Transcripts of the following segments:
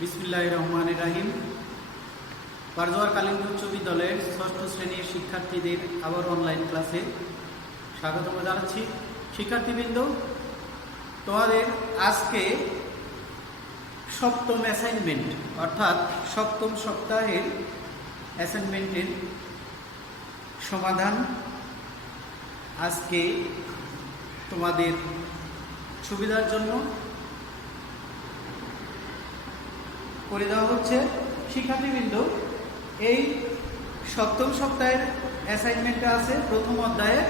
বিসমিল্লাহির রহমানির রহিম। বারজোয়ার কালিন্দ উচ্চ বিদ্যালয়ের ৬ষ্ঠ শ্রেণীর শিক্ষার্থীদের আবার অনলাইন ক্লাসে স্বাগতম জানাচ্ছি। শিক্ষার্থীবৃন্দ, তোমাদের আজকে সপ্তম অ্যাসাইনমেন্ট অর্থাৎ সপ্তম সপ্তাহের অ্যাসাইনমেন্টের সমাধান আজকে তোমাদের সুবিধার জন্য করে দেওয়া হচ্ছে। শিক্ষার্থীবৃন্দ, এই সপ্তম সপ্তাহের অ্যাসাইনমেন্টটা আছে প্রথম অধ্যায়ে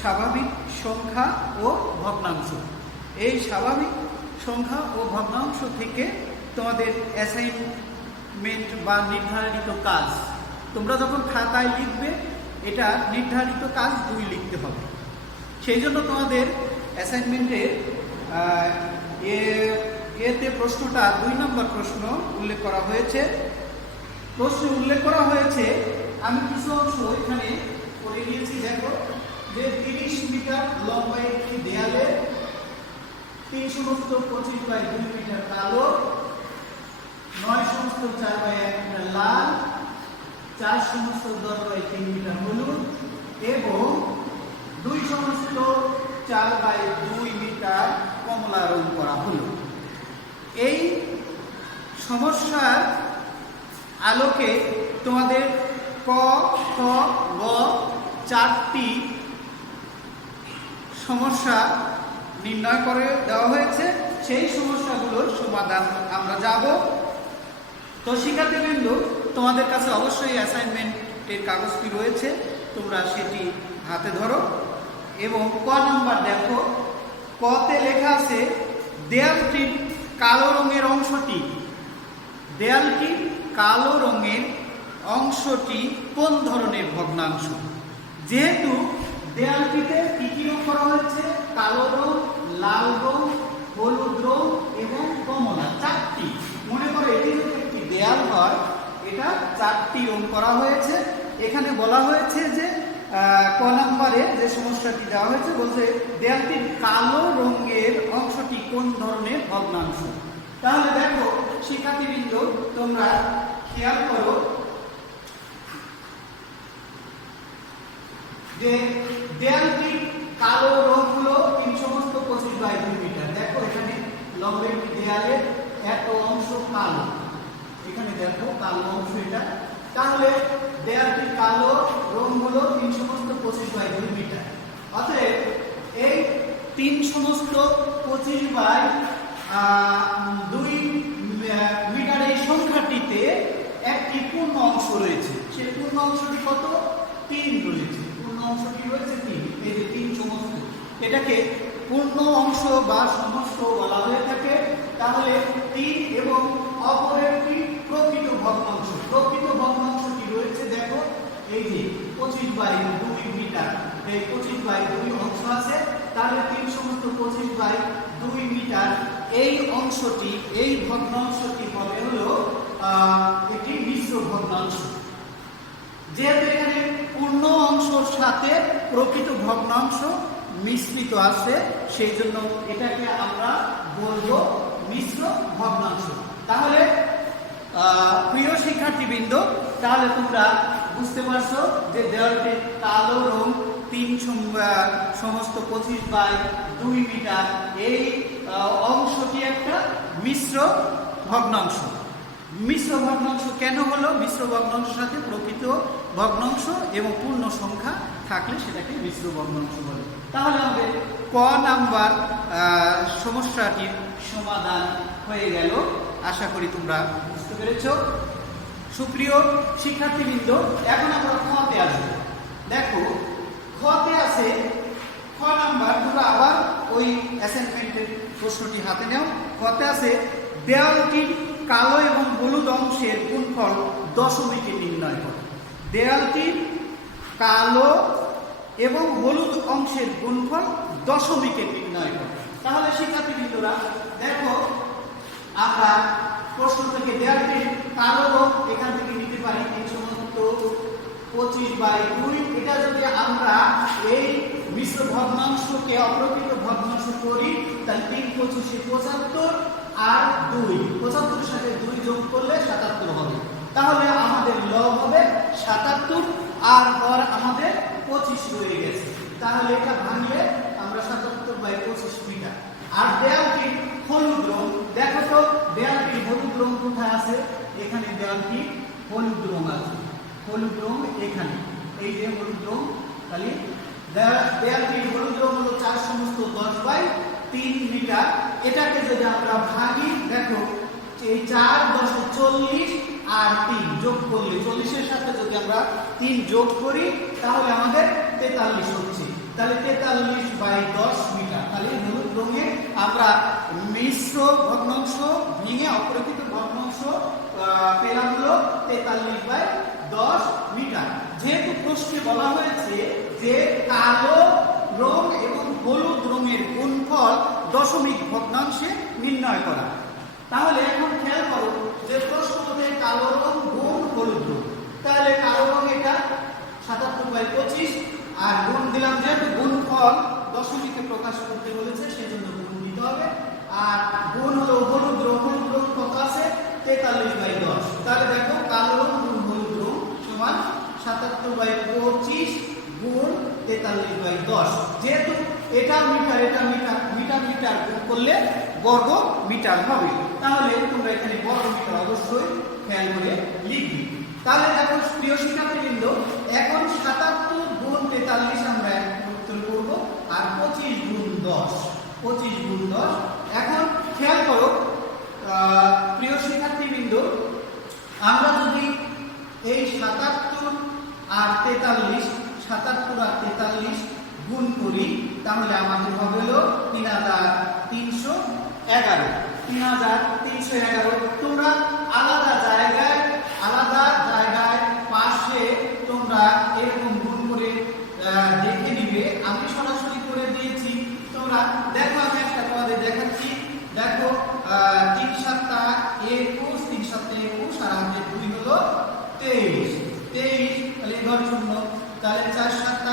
স্বাভাবিক সংখ্যা ও ভগ্নাংশ। এই স্বাভাবিক সংখ্যা ও ভগ্নাংশ থেকে তোমাদের অ্যাসাইনমেন্ট বা নির্ধারিত কাজ, তোমরা যখন খাতায় লিখবে এটা নির্ধারিত কাজ 2 লিখতে হবে। সেই জন্য তোমাদের অ্যাসাইনমেন্টে এতে প্রশ্নটা 2 নম্বর প্রশ্ন উল্লেখ করা হয়েছে। প্রশ্ন উল্লেখ করা হয়েছে, আমি কিছু অংশ এখানে করে নিয়েছি। দেখো যে 30 মিটার লম্বা একটি দেয়ালে 3 সমস্ত 25/2 মিটার কালো, 9 সমস্ত 4/1 মিটার লাল, 4 সমস্ত 10/3 মিটার হলুদ এবং 2 সমস্ত 4/2 মিটার কমলা রং করা হলো। এই সমস্যার আলোকে তোমাদের ক, খ, গ 4টি সমস্যা নির্ণয় করে দেওয়া হয়েছে। সেই সমস্যাগুলোর সমাধান আমরা যাব। তো শিক্ষার্থীবৃন্দ, তোমাদের কাছে অবশ্যই অ্যাসাইনমেন্টের কাগজটি রয়েছে, তোমরা সেটি হাতে ধরো এবং ক নাম্বার দেখো। কতে লেখা আছে দেয়ালটির কালো রঙের অংশটি, দেয়ালটি কালো রঙের অংশটি কোন ধরনের ভগ্নাংশ? যেহেতু দেয়ালটিতে কি কি রং করা হয়েছে, কালো রং, লাল রং, হলুদ রং এবং কমলা, 4টি। মনে করো এটি যদি একটি দেয়াল হয়, এটা 4টি রং করা হয়েছে। এখানে বলা হয়েছে যে ক নম্বরে যে সমস্যাটি দেওয়া হয়েছে, বলছে দেয়ালটির কালো রঙের অংশটি কোন ধরনের ভগ্নাংশ। তাহলে দেখো শিক্ষার্থীবৃন্দ, তোমরা খেয়াল করো যে দেয়ালটির কালো রং হলো 3 সমস্ত 25/2 মিটার। দেখো এখানে লম্বা একটি দেয়ালের এত অংশ কালো, এখানে দেখো কালো অংশ এটা। তাহলে দেয়ালটির কালো রং হলো 3 সমস্ত 25/2 মিটার। অতএব এই 3 সমস্ত 25/2 মিটার এই সংখ্যাটিতে একটি পূর্ণ অংশ রয়েছে। সেই পূর্ণ অংশটি কত? 3 রয়েছে। পূর্ণ অংশটি রয়েছে 3। এই যে 3 সমস্ত, এটাকে পূর্ণ অংশ বা সমস্ত বলা হয়ে থাকে। তাহলে 3 এবং অপর একটি প্রকৃত ভগ্নাংশ। প্রকৃত ভগ্নাংশটি রয়েছে দেখো এই যে 25/2 মিটার। এই 25/2 অংশ আছে, তাহলে 3 সমস্ত 25/2 মিটার এই অংশটি, এই ভগ্নাংশটি হবে হলো একটি মিশ্র ভগ্নাংশ। যেহেতু এখানে পূর্ণ অংশের সাথে প্রকৃত ভগ্নাংশ মিশ্রিত আছে, সেই জন্য এটাকে আমরা বলবো মিশ্র ভগ্নাংশ। তাহলে প্রিয় শিক্ষার্থীবৃন্দ, তাহলে তোমরা বুঝতে পারছো যে দেওয়ালটির কালো রং 3 সমস্ত 25/2 মিটার এই অংশটি একটা মিশ্র ভগ্নাংশ। মিশ্র ভগ্নাংশ কেন হলো? মিশ্র ভগ্নাংশের সাথে প্রকৃত ভগ্নাংশ এবং পূর্ণ সংখ্যা থাকলে সেটাকে মিশ্র ভগ্নাংশ বলে। তাহলে আমাদের ক নাম্বার সমস্যাটির সমাধান হয়ে গেল। আশা করি তোমরা বুঝতে পেরেছ। সুপ্রিয় শিক্ষার্থীবৃন্দ, এখন আমরা খতে আসবো। দেখো খতে আছে, খ নাম্বার, তোমরা আবার ওই অ্যাসাইনমেন্টের প্রশ্নটি হাতে নাও। খতে আছে দেয়ালটির কালো এবং হলুদ অংশের গুণফল দশমিকে নির্ণয় করো। দেয়ালটির কালো এবং হলুদ অংশের গুণফল দশমিকে নির্ণয় করো। তাহলে শিক্ষার্থীবৃন্দরা দেখো, আমরা প্রশ্ন থেকে দেয়ালটির কালো রং এখান থেকে নিতে পারি 3 সমস্ত 25/2। এটা যদি আমরা এই মিশ্র ভগ্নাংশকে অপ্রকৃত ভগ্নাংশ করি, তাহলে 3 × 25 = 75 আর 2, 75 সাথে 2 যোগ করলে 77 হবে। তাহলে আমাদের লব হবে 77 আর হর আমাদের 25 রয়ে গেছে। তাহলে এটা ভাঙলে আমরা 77/25 মিটার। আর দেয়ালটির হলুদ রং, দেখো তো দেয়ালটির হলুদ রং কোথায় আছে? এখানে দেয়ালটির হলুদ রং আছে, হলুদ রং এখানে, এই যে হলুদ রং। তাহলে দেয়ালটির হলুদ রং হলো 4/10/3 মিটার। এটাকে যদি আমরা ভাঙি, দেখো এই 4 × 10 = 40 আর 3 যোগ করলে 40 এর সাথে যদি আমরা 3 যোগ করি তাহলে আমাদের 43 হচ্ছে। তাহলে 43/10 মিটার। তাহলে হলুদ রঙে আমরা মিশ্র ভগ্নাংশ ভেঙে অপরিকৃত ভগ্নাংশ পেলাম হলো 43/10 মিটার। যেহেতু প্রশ্নে বলা হয়েছে যে কালো রং এবং হলুদ রঙের গুণফল দশমিক ভগ্নাংশে নির্ণয় করা, তাহলে এখন খেয়াল করো যে প্রশ্ন মতে কালো রং গুণ হলুদ রং। তাহলে কালো রং এটা 77/25 আর গুণ দিলাম, যেহেতু গুণফল দশমিকে প্রকাশ করতে বলেছে সেজন্য গুণ দিতে হবে। আর গুণ হলো হলুদ রং, হলুদ রং কত আছে? 43/10। তাহলে দেখো কালো রং গুণ হলুদ রং সমান 77/25 গুণ 43/10। যেহেতু এটা মিটার এটা মিটার, মিটার মিটার গুণ করলে বর্গ মিটার হবে। তাহলে তোমরা এখানে বর্গ মিটার অবশ্যই খেয়াল করে লিখবে। তাহলে দেখো প্রিয় শিক্ষার্থীবৃন্দ, এখন 77 গুণ 43 আমরা উত্তর করব, আর 25 গুণ 10, 25 গুণ 10। এখন খেয়াল করো প্রিয় শিক্ষার্থীবৃন্দ, আমরা যদি এই 77 আর 43, 77 আর 43 গুণ করি তাহলে আমাদের হবে হলো 3311। 3311 তোমরা আলাদা জায়গায় পাশে তোমরা এরকম গুণ করে দেখে নিবে। আমি সরাসরি করে দিয়েছি, তোমরা দেখো আমি একটা তোমাদের দেখাচ্ছি। দেখো 3 × 7 = 21, 3 × 7 = 21 আর আমাদের 2 হলো 23, 23 তাহলে ঘর শূন্য। তাহলে 4 × 7 =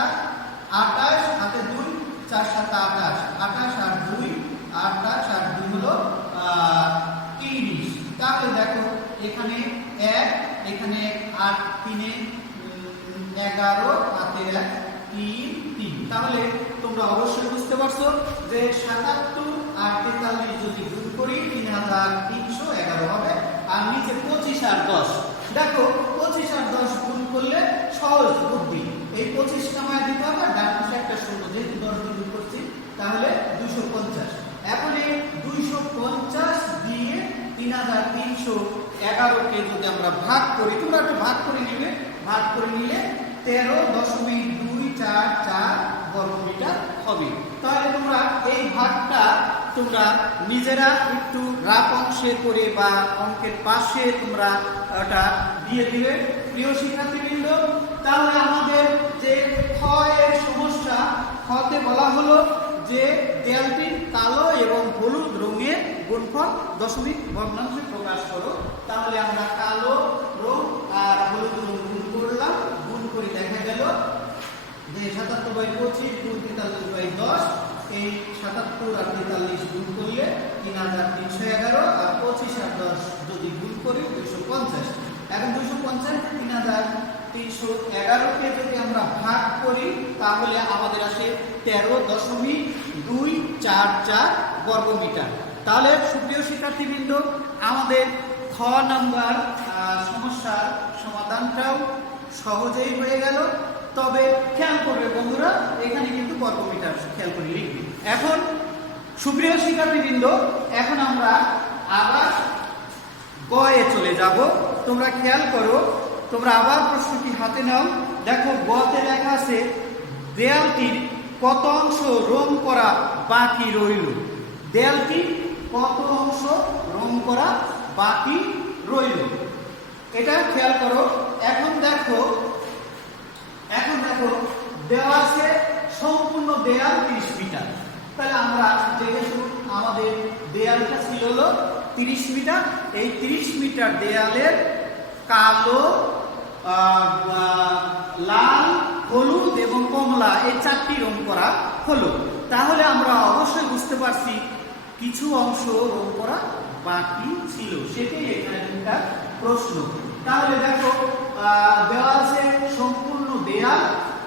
28, হাতে 2, 4 × 7 = 28, 28 আর 2 28 আর 2 হলো 30। তাহলে দেখো এখানে 1, এখানে 8, 3 11, হাতে 1, 3 3। তাহলে তোমরা অবশ্যই বুঝতে পারছো যে 77 আর 43 যদি গুণ করি 3311 হবে। আর নিচে 25 আর 10, দেখো 25 আর 10 গুণ করলে সহজ বুদ্ধি, এই 25 নামায় দিতে হবে, ডান পাশে একটা শূন্য, যেহেতু 10 দিয়ে গুণ করছি তাহলে 250। এখন এই 250 দিয়ে 3311 কে যদি আমরা ভাগ করি, তোমরা একটু ভাগ করে নিবে, ভাগ করে নিলে 13.244 বর্গমিটার হবে। তাহলে তোমরা এই ভাগটা তোমরা নিজেরা একটু রাফ অংশে করে বা অঙ্কের পাশে তোমরা ওটা দিয়ে দিবে প্রিয় শিক্ষার্থীবৃন্দ। তাহলে আমাদের যে খ এর সমস্যা, খতে বলা হলো যে দেয়ালটির কালো এবং হলুদ রঙের গুণফল দশমিক ভগ্নাংশে প্রকাশ করো। তাহলে আমরা কালো রং আর হলুদ রং গুণ করলাম, গুণ করে দেখা গেল যে 77/25 গুণ 43/10, এই 77 আর 43 গুণ করলে 3311, আর 25 আর 10 যদি গুণ করি 250। এখন 250 3311 কে যদি আমরা ভাগ করি তাহলে আমাদের আসে 13.244 বর্গমিটার। তাহলে সুপ্রিয় শিক্ষার্থীবৃন্দ, আমাদের খ নাম্বার সমস্যার সমাধানটাও সহজেই হয়ে গেল। তবে খেয়াল করবে বন্ধুরা, এখানে কিন্তু বর্গমিটার খেয়াল করে লিখবে। এখন সুপ্রিয় শিক্ষার্থীবৃন্দ, এখন আমরা আবার গয়ে চলে যাব। তোমরা খেয়াল করো, তোমরা আবার প্রশ্নটি হাতে নাও। দেখো গতে লেখা আছে দেয়ালটির কত অংশ রং করা বাকি রইল। দেয়ালটির কত অংশ রং করা বাকি রইল, এটা খেয়াল করো। এখন দেখো দেওয়া আছে সম্পূর্ণ দেয়াল 30 মিটার। তাহলে আমরা যেহেতু আমাদের দেয়ালটা ছিল হলো 30 মিটার, এই 30 মিটার দেয়ালের কালো, লাল, হলুদ এবং কমলা এই 4টি রং করা হলো। তাহলে আমরা অবশ্যই বুঝতে পারছি কিছু অংশ রং করা বাকি ছিল, সেটাই এখানে একটা প্রশ্ন। তাহলে দেখো দেওয়া আছে সম্পূর্ণ দেয়াল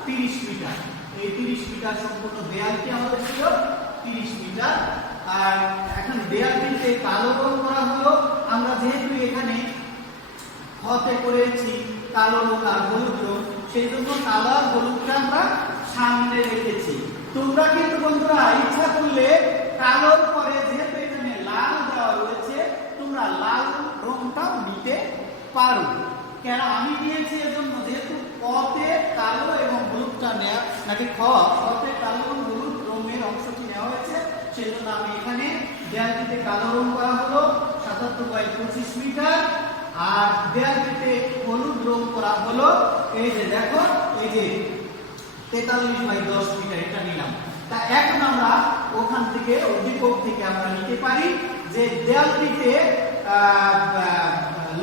30 মিটার, এই 30 মিটার সম্পূর্ণ দেয়ালটি আমাদের ছিল 30 মিটার। আর এখন দেয়ালটিতে কালো রং করা হলো, আমরা যেহেতু এখানে হতে করেছি কালো রং আর হলুদ রং, সেই জন্য কালো আর হলুদটা আমরা সামনে রেখেছি। তোমরা কিন্তু বন্ধুরা ইচ্ছা করলে কালোর পরে যেহেতু এখানে লাল দেওয়া রয়েছে, তোমরা লাল রংটাও নিতে পারো। কেন আমি নিয়েছি এজন্য, যেহেতু কতে কালো এবং হলুদটা নেওয়া নাকি খতে কালো এবং হলুদ রঙের অংশটি নেওয়া হয়েছে, সেই জন্য আমি এখানে দেয়ালটিতে কালো রং করা হলো 77/25 মিটার, আর দেয়ালটিতে হলুদ রং করা হলো এই যে দেখো এই যে 43/10 মিটার, এটা নিলাম। তা এখন আমরা ওখান থেকে উদ্দীপক থেকে আমরা নিতে পারি যে দেয়ালটিতে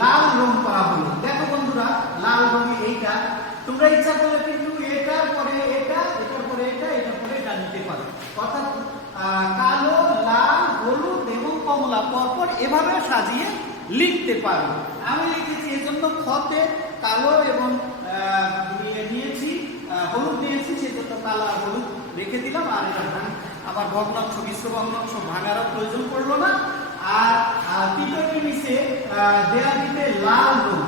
লাল রং করা হলো। দেখো বন্ধুরা লাল রঙে এইটা, তোমরা ইচ্ছা করলে কিন্তু এটার পরে এটা, এটার পরে এটা, এটার পরে এটা নিতে পারো। অর্থাৎ কালো, লাল, হলুদ এবং কমলা পরপর এভাবে সাজিয়ে লিখতে পারো। আমি লিখেছি এজন্য খতে কালো এবং নিয়েছি, হলুদ নিয়েছি, সেজন্য কালো আর হলুদ রেখে দিলাম। আর এটা আমার ভগ্নাংশ মিশ্র ভগ্নাংশ ভাঙারও প্রয়োজন পড়লো না। আর তৃতীয়টি নিচে দেয়ালটিতে লাল রং,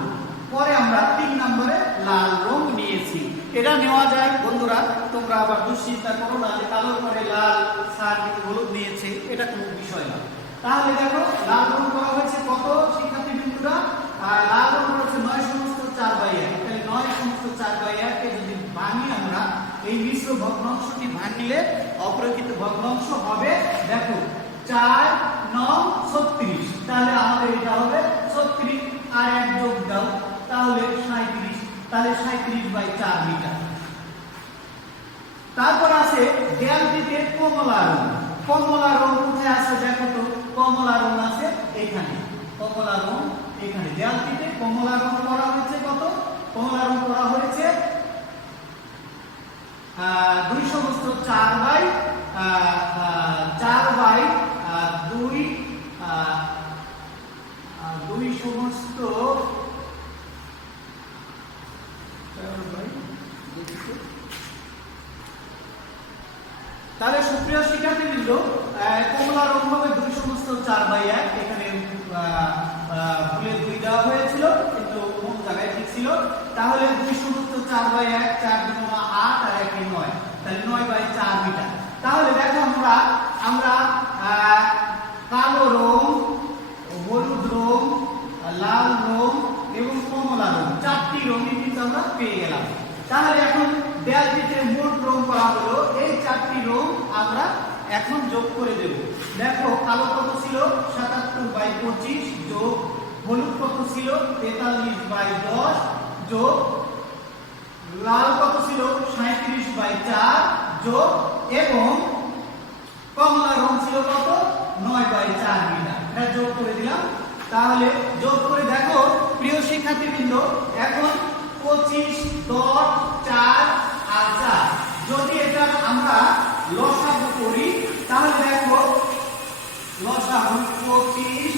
পরে আমরা 3 নম্বরে লাল রং নিয়েছি। এটা নেওয়া যায় বন্ধুরা, তোমরা আবার দুশ্চিন্তা করো না যে কালোর পরে লাল, স্যার হলুদ নিয়েছে, এটা কোনো বিষয় না। তাহলে দেখো লাল রং করা হয়েছে কত শিক্ষার্থী বিন্দুরা, লাল রং হচ্ছে 9 সমস্ত 4/1। তাহলে 9 সমস্ত 4/1 কে যদি ভাঙি আমরা, এই মিশ্র ভগ্নাংশটি ভাঙলে অপ্রকৃত ভগ্নাংশ হবে দেখো 4, 9, 36। তাহলে আমাদের এটা হবে 36, আর 1 যোগ দাও তাহলে 37, তাহলে 37/4 মিটার। তারপর আছে দেয়ালটিতে কমলা রং। কমলা রং কোথায় আছে দেখো তো, কমলা রং আছে এখানে, কমলা রং এখানে দেয়ালটিতে কমলা রং করা হয়েছে কত, কমলা রং করা হয়েছে 2 সমস্ত 4/2 সমস্ত তাহলে সুপ্রিয় শিক্ষার্থীবৃন্দ, কমলা রং হবে 2 সমস্ত 4/1। এখানে ভুলে 2 দেওয়া হয়েছিল কিন্তু কোন জায়গায় ঠিক ছিল। তাহলে 2 সমস্ত 4/1, 4 × 8 আর 1 9, তাহলে 9/4 মিটার। তাহলে দেখো আমরা কালো রং, হলুদ রং, লাল রং এবং কমলা রং, 4টি রঙই কিন্তু আমরা পেয়ে গেলাম। তাহলে এখন দেয়ালটিতে মোট রং করা হলো, এই 4টি রং আমরা এখন যোগ করে দেব। দেখো কালো কত ছিল 77/25 যোগ হলুদ কত ছিল 43/10 যোগ লাল কত ছিল 37/4 যোগ এবং কমলা রং ছিল কত 9/4 মিটার। এটা যোগ করে দিলাম। তাহলে যোগ করে দেখো প্রিয় শিক্ষার্থীবৃন্দ, এখন 25, 10, 4 আর 4 যদি এটা আমরা লসাগু করি, তাহলে দেখো লসাগু 25,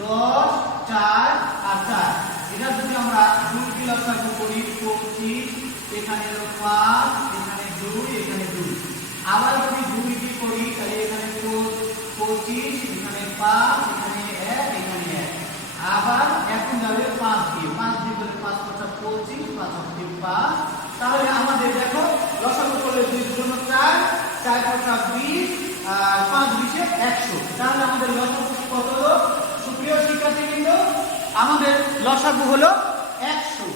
10, 4 আর 4, এটা যদি আমরা 2 দিয়ে লসাগু করি 25, এখানে হলো 5, এখানে 2, এখানে 2, আবার যদি 2 দিয়ে করি তাহলে এখানে 25, এখানে 5, এখানে 1, এখানে 1, আবার এখন যাবে 5 দিয়ে, 5 দিয়ে করে 5 × 25, 5 × 5। তাহলে আমাদের দেখো লসাগু করলে 2 × 4, 4 × 20 আর 5 × 100। তাহলে আমাদের লসাগু কত হলো সুপ্রিয় শিক্ষার্থীবৃন্দ, আমাদের লসাগু হলো 100।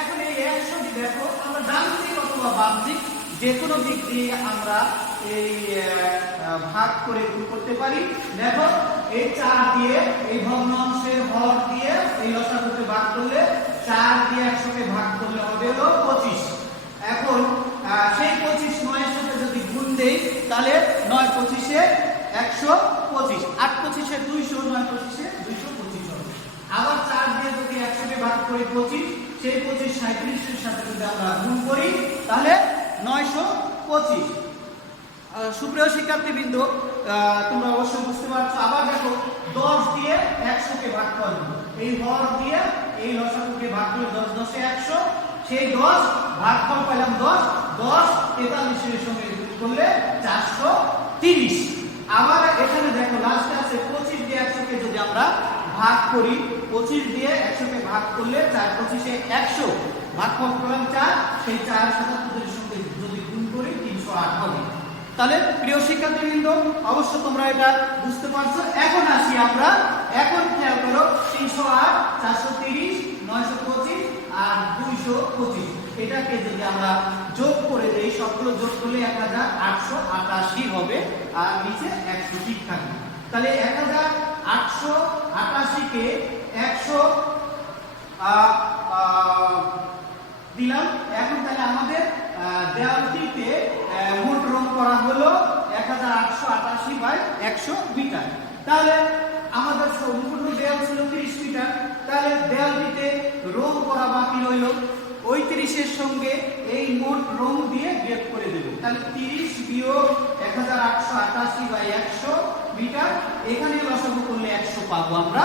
এখন এই 100 টি দেখো আমরা ডান দিক অথবা বাম দিক যে কোনো দিক দিয়ে আমরা এই ভাগ করে গুণ করতে পারি। দেখো এই 4 দিয়ে এই ভগ্নাংশের হর দিয়ে এই লসাগুকে ভাগ করলে 4 দিয়ে 100 কে ভাগ করলে হবে হলো 25। এখন সেই 25 9 এর সাথে যদি গুণ দেই তাহলে 9 25 এ 125, 8 25 এ 200, 9 25 এ 225 হবে। আবার 4 দিয়ে যদি 100 কে ভাগ করি 25, সেই 25 37 এর সাথে যদি আমরা গুণ করি তাহলে 925। সুপ্রিয় শিক্ষার্থীবৃন্দ, তোমরা অবশ্যই এই হর দিয়ে এই লসাগুকে ভাগ করে 10 10 এ 100, সেই 10 ভাগফল পেলাম 10, 10 43 এর সঙ্গে যোগ করলে 430। আবার এখানে দেখো লাস্টে আছে 25 দিয়ে 100 কে যদি আমরা ভাগ করি, 25 দিয়ে 100 কে ভাগ করলে 4 25 এ 100, ভাগফল পেলাম 4, সেই 4 77 এর সঙ্গে যদি গুণ করি 308 হবে। তাহলে প্রিয় শিক্ষার্থীবৃন্দ, অবশ্য তোমরা এটা বুঝতে পারছো। এখন আসি আমরা, এখন খেয়াল করো 308, 430, 925 আর 225, এটাকে যদি আমরা যোগ করে দেই, সবগুলো যোগ করলে 1888 হবে, আর নিচে 100 ঠিক থাকবে। তাহলে 1888 কে 100 দিলাম। এখন তাহলে আমাদের দেওয়ালটিতে মোট রং করা হলো 1888 বাই 100 মিটার। তাহলে আমাদের সম্পূর্ণ দেওয়াল ছিল 30 মিটার। তাহলে দেওয়ালটিতে রং করা বাকি রইল, ওই 30 এর সঙ্গে এই মোট রং দিয়ে বিয়োগ করে দেব। তাহলে 30 বিয়োগ 1888 বাই 100 মিটার, এখানে লসাগু করলে 100 পাবো আমরা।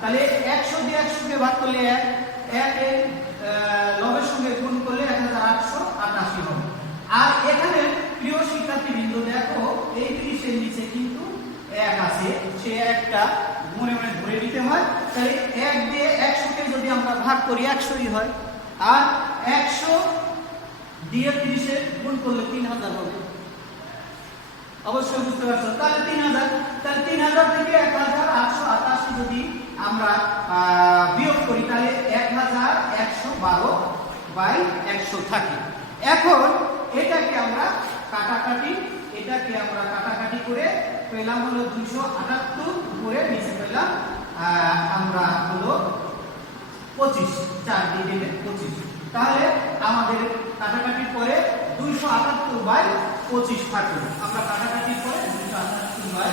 তাহলে 100 দিয়ে 100 কে ভাগ করলে 1, 1 এর লবের সঙ্গে গুণ করলে 1888 হবে। আর এখানে প্রিয় শিক্ষার্থীবৃন্দ দেখো, এই 30 এর নিচে কিন্তু 1 আছে, সে একটা মনে মনে ধরে নিতে হয়। তাহলে 1 দিয়ে 100 কে যদি আমরা ভাগ করি 100ই হয়, আর 100 দিয়ে 30 এর গুণ করলে 3000 হবে। অবশ্যই বুঝতে পারছো। তাহলে 3000, তাহলে 3000 থেকে 1888 যদি আমরা বিয়োগ করি, তাহলে 1112 বাই 100 থাকে। এখন এটাকে আমরা কাটাকাটি করে পেলাম হলো 278, উপরে নিচে পেলাম আমরা হলো 25, 4 দিয়ে দিলে 25। তাহলে আমাদের কাটাকাটির পরে 278 বাই 25 থাকবে। আমরা কাটাকাটির পরে 278 বাই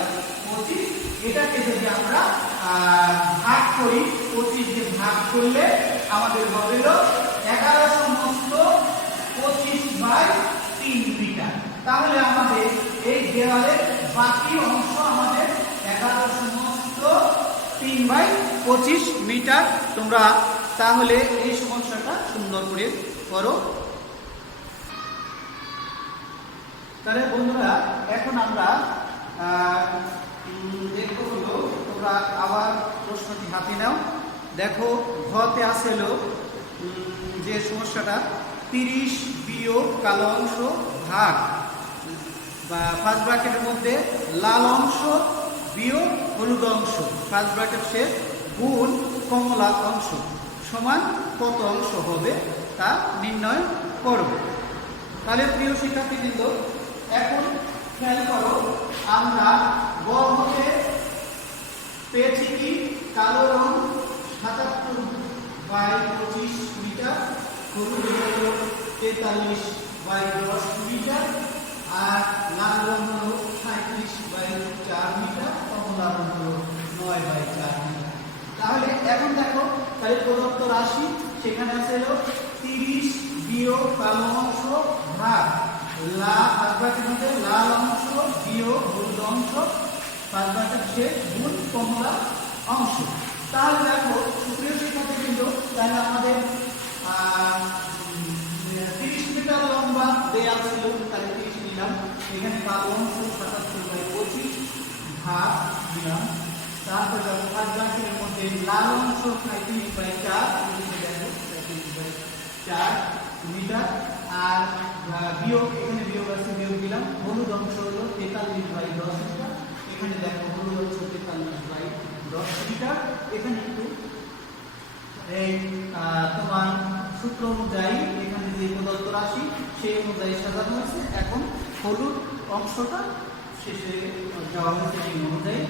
25, এটাকে যদি আমরা ভাগ করি, 25 দিয়ে ভাগ করলে আমাদের হবে হলো 1125 বাই 3 মিটার। তাহলে আমাদের এই দেওয়ালের বাকি অংশ আমাদের 1125 বাই 25 মিটার। তোমরা তাহলে এই সমস্যাটা সুন্দর করে করো। তাহলে বন্ধুরা, এখন আমরা দেখবো হলো, তোমরা আবার প্রশ্নটি হাতে নাও। দেখো ঘতে আছে হলো যে সমস্যাটা, 30 বিয়োগ কালো অংশ ভাগ বা ফার্স্ট ব্র্যাকেটের মধ্যে লাল অংশ বিয়োগ হলুদ অংশ, ফার্স্ট ব্র্যাকেট শেষ, গুণ কমলা অংশ সমান কত অংশ হবে তা নির্ণয় করব। তাহলে প্রিয় শিক্ষার্থীবৃন্দ, এখন খেয়াল করো, আমরা গ হতে পেয়েছি কি, কালো রং 77 বাই 25 মিটার, হলুদ হলো 43 বাই 10 মিটার, আর লাল রং হলো 37 বাই 4 মিটার, কমলা রং হলো 9 বাই 4 মিটার। তাহলে এখন দেখো, তাহলে প্রদত্ত রাশি সেখানে আছে হলো 30 বিয়োগ কালো অংশ ভাগ লাল অংশ বিয়োগ হলুদ অংশ, শেষ গুণ কমলা অংশ। তাহলে দেখো সুপ্রিয় শিক্ষার্থীবৃন্দ, তাহলে আমাদের 30 মিটার লম্বা দেয়াল ছিল, তাহলে 30 নিলাম। এখানে কালো অংশ 77 বাই 25 ভাগ দিলাম। তারপর দেখো ফার্স্ট ব্র্যাকেটের মধ্যে লাল অংশ 35 বাই 4, 4 মিটার, আর বিয়োগ, এখানে বিয়োগ আছে, বিয়োগ দিলাম। হলুদ অংশ হলো 43 বাই 10 মিটার, এখানে দেখো হলুদ অংশ 43 বাই 10 মিটার। এখানে একটু এই তোমার সূত্র অনুযায়ী এখানে যে প্রদত্ত রাশি সেই অনুযায়ী সাজানো হয়েছে। এখন হলুদ অংশটা শেষে দেওয়া হয়েছে এই অনুযায়ী,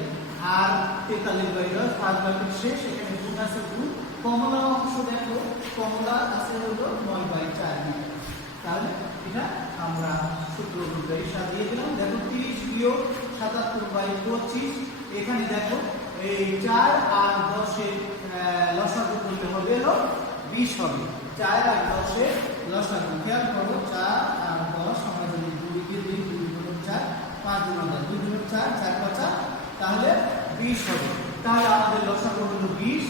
আর 43 বাই 10 ফার্স্ট ব্র্যাকেট শেষ, এখানে গুণ আছে গুণ। কমলা অংশ দেখো, কমলা আছে হলো 9 বাই 4 মিটার। তাহলে এটা আমরা সূত্র অনুযায়ী সাজিয়ে দিলাম। দেখো 30 বিয়োগ 77 বাই 25, এখানে দেখো এই 4 আর 10 এর লসাগু করতে হবে হলো 20 হবে। 4 আর 10 এর লসাগু খেয়াল করো, 4 আর 10 আমরা যদি 2 দিয়ে দিই, 2 গুণ 4, 5 গুণ 10, 2 গুণ 4, 4 5, তাহলে 20 হবে। তাহলে আমাদের লসাগু হলো 20।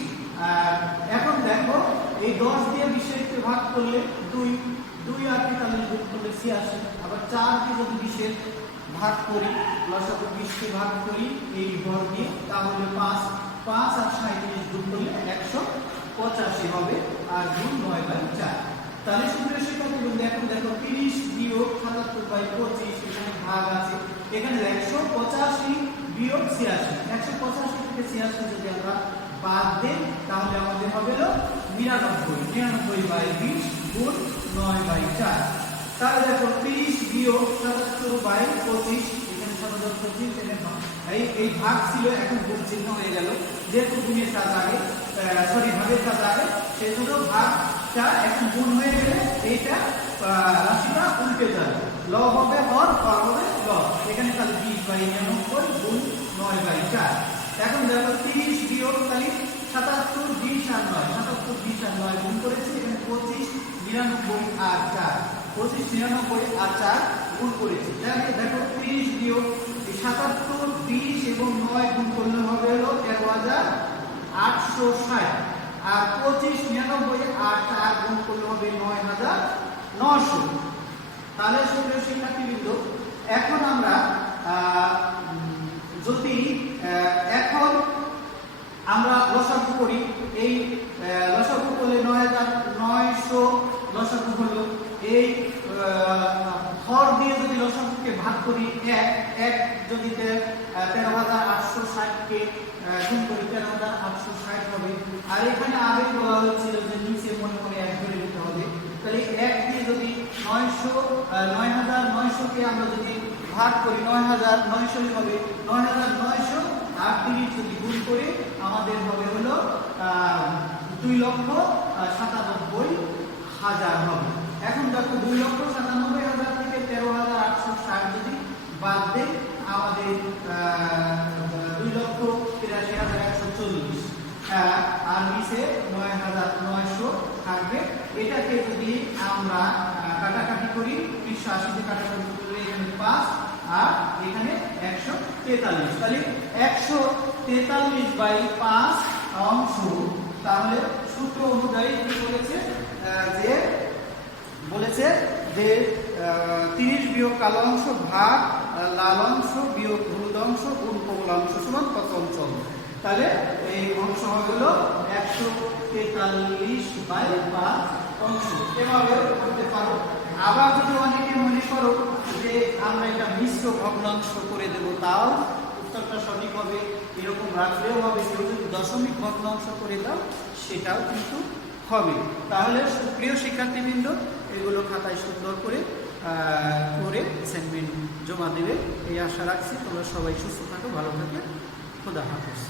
এখন দেখো এই 10 দিয়ে 20 কে ভাগ করলে 2 2 আর 43 গুণ করলে 86, আবার 4 দিয়ে যদি 20 ভাগ করি লসাগু 20 কে ভাগ করি এই হর দিয়ে তাহলে 5 5 আর 37 গুণ করলে 185 হবে আর গুণ 9/4। তাহলে সুপ্রিয় শিক্ষার্থীবৃন্দ এখন দেখো 30 বিয়োগ 77/25 এখানে ভাগ আছে, এখানে 185 বিয়োগ 86, 185 থেকে 86 যদি আমরা বাদ দেই তাহলে আমাদের হবে হলো 99/20 গুণ 9/4। তাহলে দেখো 30 বিয়োগ 77/25 এখানে 77/25 এখানে এই ভাগ ছিল এখন গুণ চিহ্ন হয়ে গেল, যেহেতু গুণের কাজ আগে ভাগের কাজ আগে সেই জন্য ভাগটা এখন গুণ হয়ে গেলে এইটা রাশিটা উল্টে যাবে, লব হবে হর, হর হবে লব, এখানে তাহলে 20/99 গুণ 9/4। এখন দেখো 30 বিয়োগ তাহলে 77 20 আর 9 77 20 আর 9 গুণ করেছি, এখানে 25 99 আর 4 25 99 আর 4 গুণ করেছি। দেখো 30 বিয়োগ 77 20 এবং 9 গুণ করলে হবে হলো 11860 আর 25 99 আর 4 গুণ করলে হবে 9900। তাহলে সুপ্রিয় শিক্ষার্থীবৃন্দ এখন আমরা যদি এখন আমরা লসাগু করি, এই লসাগু করলে 9900 লসাগু হলো, এই হর দিয়ে যদি লসাগুকে ভাগ করি 1 যদি 13860 কে গুণ করি 13860 হবে, আর এখানে আগে বলা হয়েছিল যে নিচে মনে মনে 1 ধরে নিতে হবে, তাহলে 1 দিয়ে যদি 9900 কে আমরা যদি ভাগ করি 9900 হবে, 9900 আর 30 যদি গুণ করি আমাদের হবে হলো 2,97,000 হবে। এখন দেখো 2,97,000 থেকে 13,860 যদি বাদ দেই আমাদের 2,83,140 আর নিচে 9,900 থাকবে। এটাকে যদি আমরা কাটাকাটি করি 380 তে কাটাকাটি করলে এখানে 5 আর এখানে 143, তাহলে 143/5 অংশ। তাহলে সূত্র অনুযায়ী কি বলেছে যে 30 বিয়োগ কালো অংশ ভাগ লাল অংশ বিয়োগ হলুদ অংশ গুণ কমলা অংশ সমান কত অঞ্চল। তাহলে এই অংশ হলো 143/5 অংশ। এভাবে করতে পারো। আবার যদি অনেকে মনে করো যে আমরা এটা মিশ্র ভগ্নাংশ করে দেব তাও উত্তরটা সঠিক হবে, এরকম রাখলেও হবে, কেউ যদি দশমিক ভগ্নাংশ করে দাও সেটাও কিন্তু হবে। তাহলে প্রিয় শিক্ষার্থীবৃন্দ এগুলো খাতায় সুন্দর করে অ্যাসাইনমেন্ট জমা দেবে এই আশা রাখছি। তোমরা সবাই সুস্থ থাকো, ভালো থাকবে। খোদা হাফেজ।